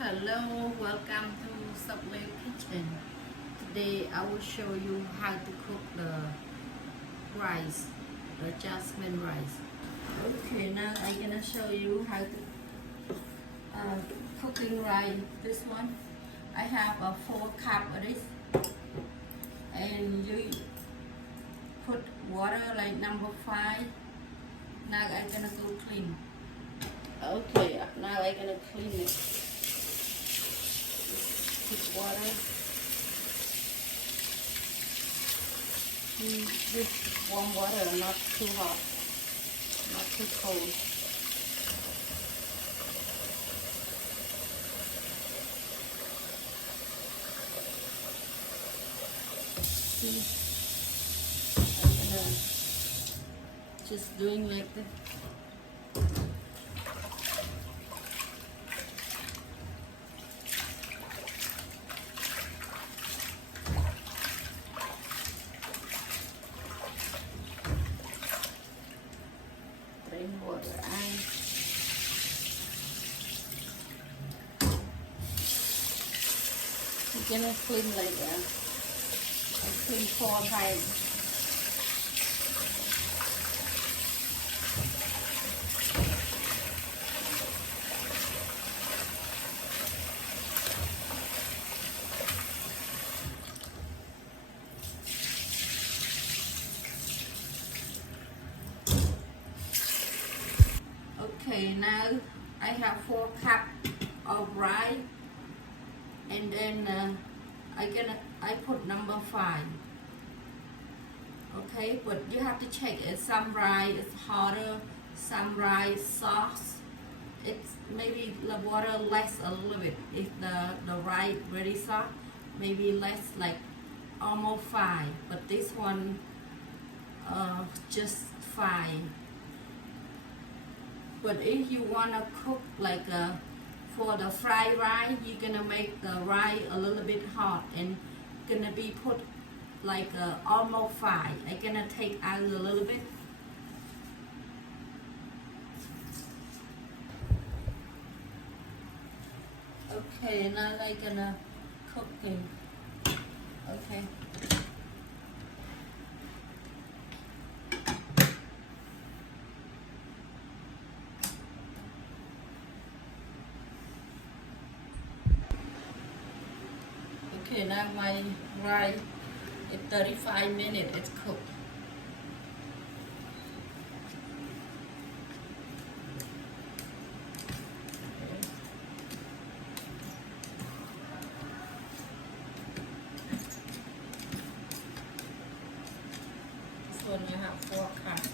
Hello, welcome to Subway Kitchen. Today I will show you how to cook the rice, the jasmine rice. Okay, now I'm gonna show you how to cooking rice. This one, I have a 4 cup of this, and you put water like number 5. Now I'm gonna go clean. Okay, now I'm gonna clean it. Put water. This warm water, not too hot, not too cold. See, I'm gonna just doing like this. Water you're gonna clean like that. I clean 4 times. Okay, now I have 4 cups of rice, and then I put number 5. Okay, but you have to check it. Some rice is harder, some rice soft. It's maybe the water less a little bit. If the rice very soft, maybe less, like almost 5. But this one just 5. But if you wanna cook like for the fried rice, you're gonna make the rice a little bit hot and gonna be put like almost 5. I'm gonna take out a little bit. Okay, now I'm gonna cooking. Okay. Okay, now my rice in 35 minutes it's cooked. Okay. This one you have 4 cups.